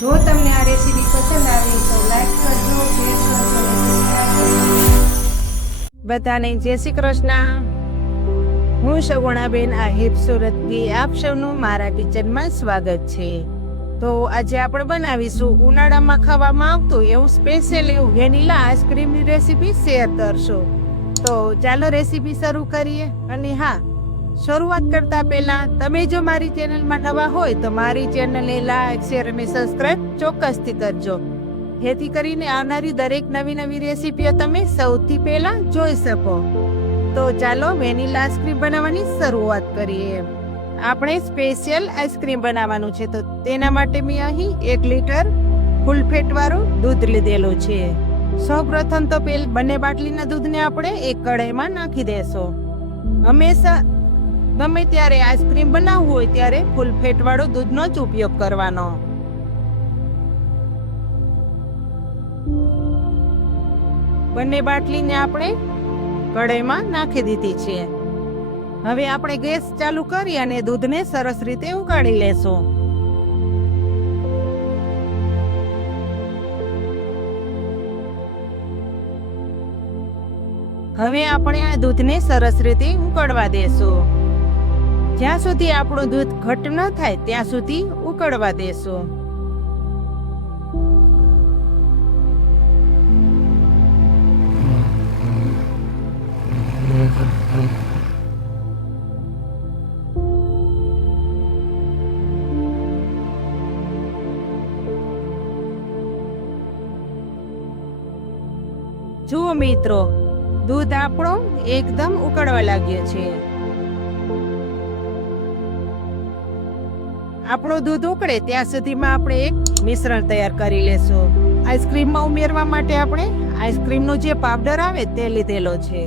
જો તમને આ રેસીપી પસંદ આવી તો લાઈક કરજો, શેર કરજો અને સબસ્ક્રાઇબ કરજો। બધાને જય શ્રી કૃષ્ણ। હું સગુણાબેન આહિર સુરતથી આપ સૌનું મારા કિચનમાં સ્વાગત છે। તો આજે આપણે બનાવીશું ઉનાળામાં ખાવામાં આવતું એવું સ્પેશિયલ એવું વેનીલા આઈસ્ક્રીમની રેસીપી શેર કરશું। તો ચાલો રેસીપી શરૂ કરીએ। અને હા, શરૂઆત કરતા પહેલા તમે જો મારી ચેનલમાં નવા હોય તો મારી ચેનલને લાઈક, શેર અને સબસ્ક્રાઇબ ચોક્કસથી કરજો, જેથી કરીને આવનારી દરેક નવી રેસીપીઓ તમે સૌથી પહેલા જોઈ શકો। તો ચાલો વેનીલા આઈસ્ક્રીમ બનાવવાની શરૂઆત કરીએ। આપણે સ્પેશિયલ આઈસ્ક્રીમ બનાવવાનું છે, તો તેના માટે મેં અહીં 1 લીટર ફૂલ ફેટવાળું દૂધ લીધેલું છે। સૌપ્રથમ તો બંને બાટલીના દૂધને આપણે એક કઢાઈમાં નાખી દેશું। હંમેશા ગમે ત્યારે આઈસ્ક્રીમ બનાવવું હોય ત્યારે ફૂલ ફેટવાળું દૂધનો જ ઉપયોગ કરવાનો। બંને બાટલીને આપણે કઢાઈમાં નાખી દીધી છે। હવે આપણે ગેસ ચાલુ કરી અને દૂધને સરસ રીતે ઉકાળી લેશું। હવે આપણે આ દૂધને સરસ રીતે ઉકળવા દેશું। જ્યાં સુધી આપણું દૂધ ઘટ ન થાય ત્યાં સુધી ઉકળવા દેશું। જુઓ મિત્રો, દૂધ આપણું એકદમ ઉકળવા લાગ્યું છે। આપણું દૂધ ઉકળે ત્યાં સુધીમાં આપણે એક મિશ્રણ તૈયાર કરી લેશું। આઈસ્ક્રીમમાં ઉમેરવા માટે આપણે આઈસ્ક્રીમનો જે પાવડર આવે તે લીધેલો છે,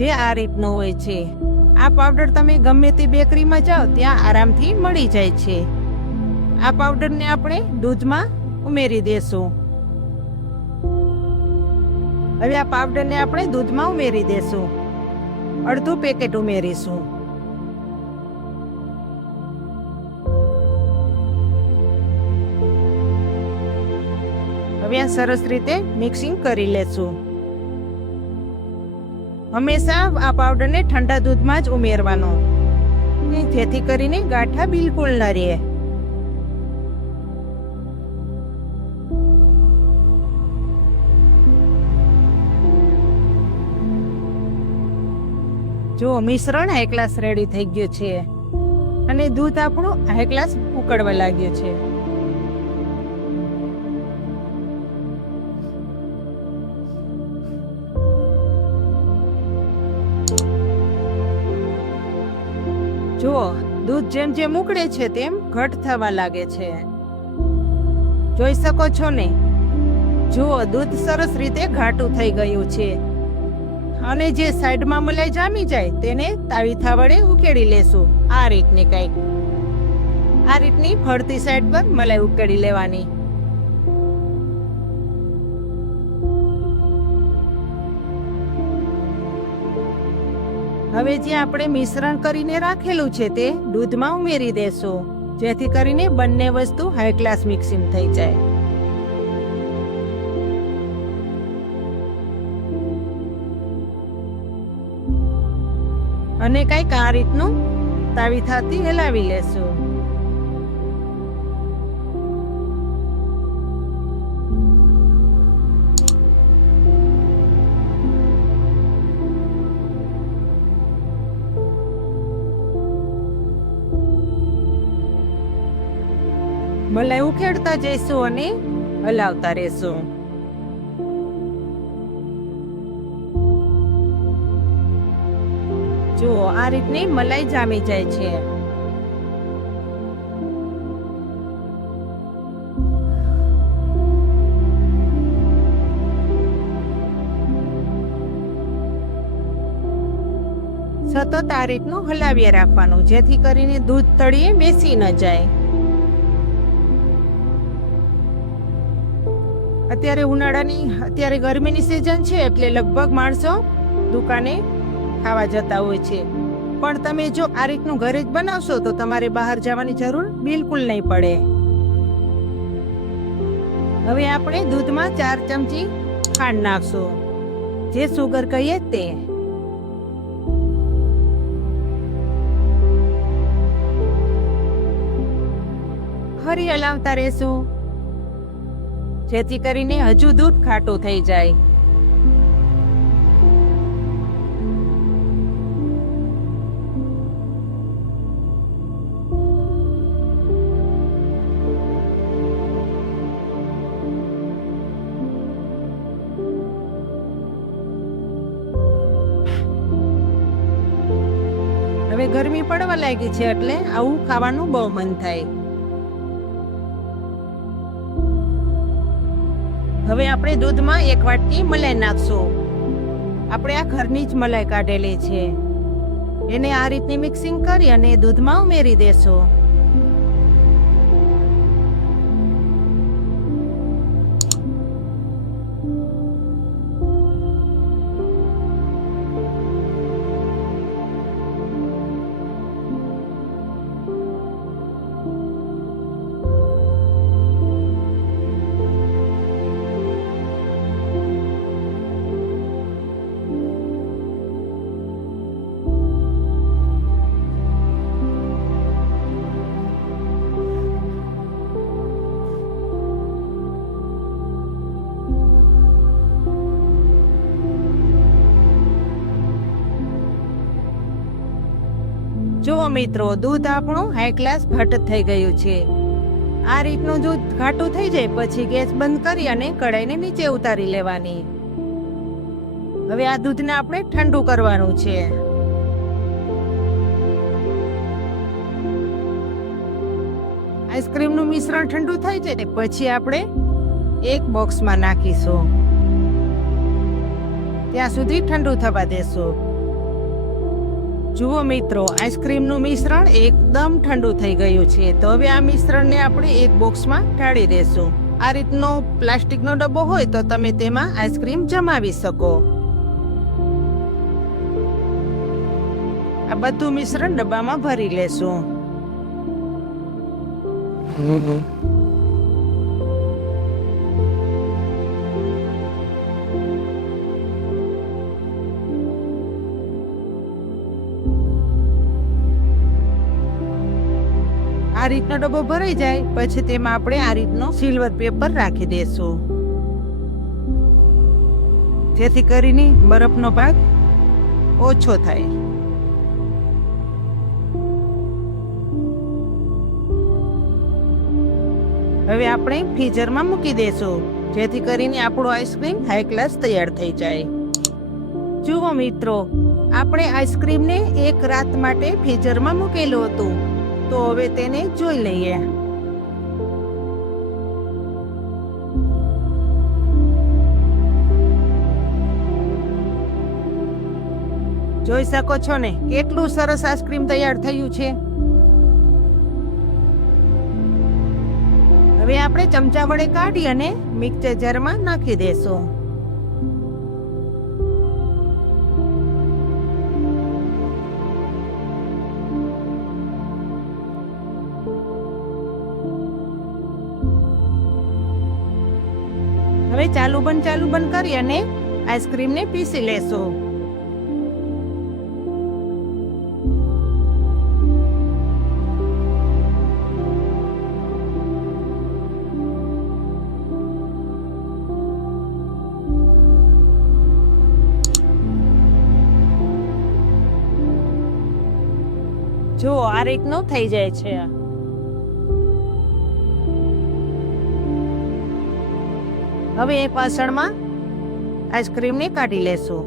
જે આ રીતનો હોય છે। આ પાવડર તમે ગમે તે બેકરીમાં જાઓ ત્યાં આરામથી મળી જાય છે। આ પાવડરને આપણે દૂધમાં ઉમેરી દેશું। હવે આ પાવડરને આપણે દૂધમાં ઉમેરી દેશું। અડધું પેકેટ ઉમેરીશું। હવે આ સરસ રીતે મિક્સિંગ કરી લેશું। હંમેશા આ પાવડરને ઠંડા દૂધમાં જ ઉમેરવાનો, જેથી કરીને ગાંઠા બિલકુલ ન રહે। જો મિશ્રણ હાઈ ક્લાસ રેડી થઈ ગયું છે અને દૂધ આપણું હાઈ ક્લાસ ઉકળવા લાગ્યું છે। જુઓ, દૂધ જેમ જેમ ઉકળે છે તેમ ઘટ થવા લાગે છે। જોઈ શકો છો ને? જુઓ, દૂધ સરસ રીતે ઘાટું થઈ ગયું છે અને જે સાઈડમાં મલાઈ જામી જાય તેને તાવીથા વડે ઉકેળી લેશું। આ રીતની કંઈક આ રીતની ફરતી સાઈડ પર મલાઈ ઉકેળી લેવાની। હવે જે આપણે મિશ્રણ કરીને રાખેલું છે તે દૂધમાં ઉમેરી દેશું, જેથી કરીને બંને વસ્તુ હાઈ ક્લાસ મિક્સિંગ થઈ જાય। અને કંઈક આ રીતનું તાવીથાથી હલાવી લેશું। મલાઈ ઉખેડતા જઈશું અને હલાવતા રહેશું। જુઓ, આ રીતની મલાઈ જામી જાય છે। સતત આ રીતનું હલાવીએ રાખવાનું, જેથી કરીને દૂધ તળિયે બેસી ન જાય। અત્યારે ગરમીની સિઝન છે એટલે લગભગ માણસો દુકાને ખાવા જતા હોય છે, પણ તમે જો આ રીતનું ઘરે જ બનાવશો તો તમારે બહાર જવાની જરૂર બિલકુલ નહીં પડે। હવે આપણે દૂધમાં 4 ચમચી ખાંડ નાખશું, જે સુગર કહીએ તે. ફરી હલાવતા રહેશું, જેથી કરીને હજુ દૂધ ખાટું થઈ જાય. હવે ગરમી પડવા લાગી છે એટલે આવું ખાવાનું બહુ મન થાય. હવે આપણે દૂધમાં 1 વાટકી મલાઈ નાખશું. આપણે આ ઘરની જ મલાઈ કાઢેલી છે. એને આ રીતની મિક્સિંગ કરી અને દૂધમાં ઉમેરી દેશું. જુઓ મિત્રો, દૂધ આપણું હાઈ ક્લાસ ઘટ થઈ ગયું છે. આ રીતનું દૂધ ઘાટું થઈ જાય પછી ગેસ બંધ કરી અને કઢાઈને નીચે ઉતારી લેવાની. હવે આ દૂધને આપણે ઠંડુ કરવાનું છે. આઈસ્ક્રીમનું મિશ્રણ ઠંડુ થઈ જાય પછી આપણે એક બોક્સમાં નાખીશું. ત્યાં સુધી ઠંડુ થવા દેશું. જુઓ મિત્રો, આઈસ્ક્રીમનું મિશ્રણ એકદમ ઠંડુ થઈ ગયું છે. તો હવે આ મિશ્રણને આપણે એક બોક્સમાં ઢાળી દેશું. આ રીતનો પ્લાસ્ટિકનો ડબ્બો હોય તો તમે તેમાં આઈસ્ક્રીમ જમાવી શકો. આ બધું મિશ્રણ ડબ્બામાં ભરી લેશું. આ રીતનો ડબ્બો ભરાઈ જાય પછી તેમાં આપણે આ રીતનો સિલ્વર પેપર રાખી દેશું, જેથી કરીને બરફનો ભાગ ઓછો થાય. હવે આપણે ફ્રીઝરમાં મૂકી દેશું, જેથી કરીને આપણો આઈસ્ક્રીમ હાઈ ક્લાસ તૈયાર થઈ જાય. જુઓ મિત્રો, આપણે આઈસ્ક્રીમને 1 રાત માટે ફ્રીઝરમાં મૂકેલું હતું. તો હવે તેને જોઈ લઈએ. જોઈ શકો છો ને કેટલું સરસ આઈસ્ક્રીમ તૈયાર થયું છે. હવે આપણે ચમચા વડે કાઢી અને મિક્સર જારમાં નાખી દેશું. હવે ચાલુ બંધ કરી અને આઈસ્ક્રીમને પીસી લેશું. જો આ રીતનું થઈ જાય છે. હવે એક વાસણમાં આઈસ્ક્રીમને કાઢી લેશું.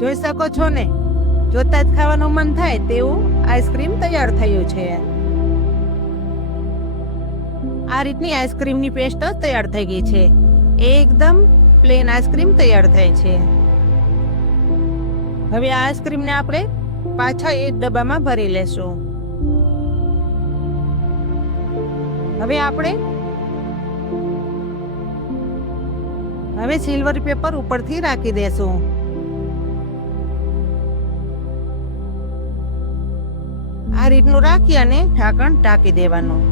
જોઈ શકો છો ને, જોતા જ ખાવાનું મન થાય તેવું આઈસ્ક્રીમ તૈયાર થયું છે. આ રીતની આઈસ્ક્રીમની પેસ્ટ તૈયાર થઈ ગઈ છે. એકદમ પ્લેન આઈસ્ક્રીમ તૈયાર થાય છે. હવે આ આઈસ્ક્રીમને આપણે પાછા એક ડબ્બામાં ભરી લેશું. હવે સિલ્વર પેપર ઉપરથી રાખી દેશું. આ રીતનું રાખી અને ઢાંકણ ઢાંકી દેવાનું.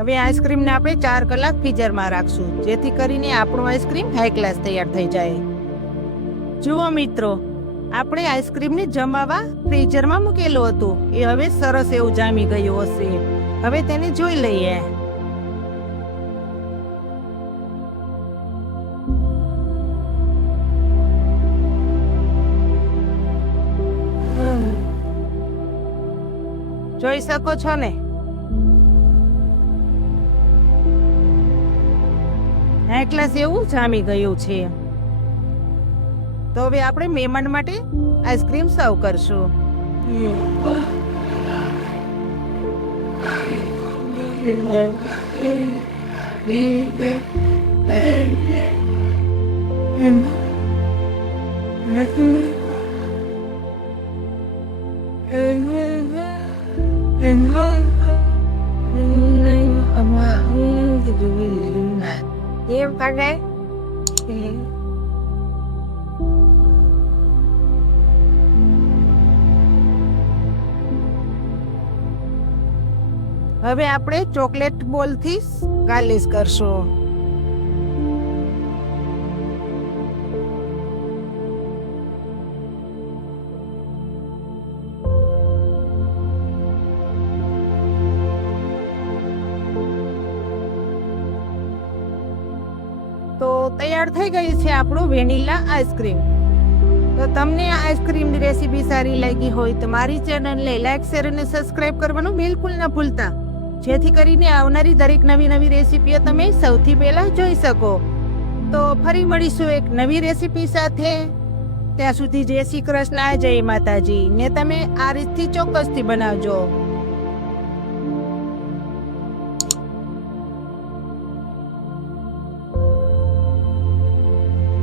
હવે આઈસ્ક્રીમને આપણે 4 કલાક ફ્રીઝરમાં રાખશું, જેથી કરીને આપણું આઈસ્ક્રીમ હાઈ ક્લાસ તૈયાર થઈ જાય. જુઓ મિત્રો, આપણે આઈસ્ક્રીમને જમાવા ફ્રીઝરમાં મૂકેલું હતું, એ હવે સરસ એવું જામી ગયું હશે. હવે તેને જોઈ લઈએ. જોઈ શકો છો ને, હાઈ ક્લાસ એવું જામી ગયું છે. તો હવે આપણે મહેમાન માટે આઈસ્ક્રીમ સર્વ કરશું. કેમ કાકા? હવે આપણે ચોકલેટ બોલથી ગાર્નિશ કરશું. તો તૈયાર થઈ ગઈ છે આપણું વેનીલા આઈસ્ક્રીમ. તો તમને આ આઈસ્ક્રીમની રેસીપી સારી લાગી હોય તો મારી ચેનલને લાઈક, શેર અને સબસ્ક્રાઇબ કરવાનું બિલકુલ ન ભૂલતા, જેથી કરીને આવનારી દરેક નવી રેસીપીઓ તમે સૌથી પહેલા જોઈ શકો. તો ફરી મળીશું એક નવી રેસીપી સાથે. ત્યાં સુધી જય શ્રી કૃષ્ણ, જય માતાજી. ને તમે આ રીતથી ચોક્કસથી બનાવજો.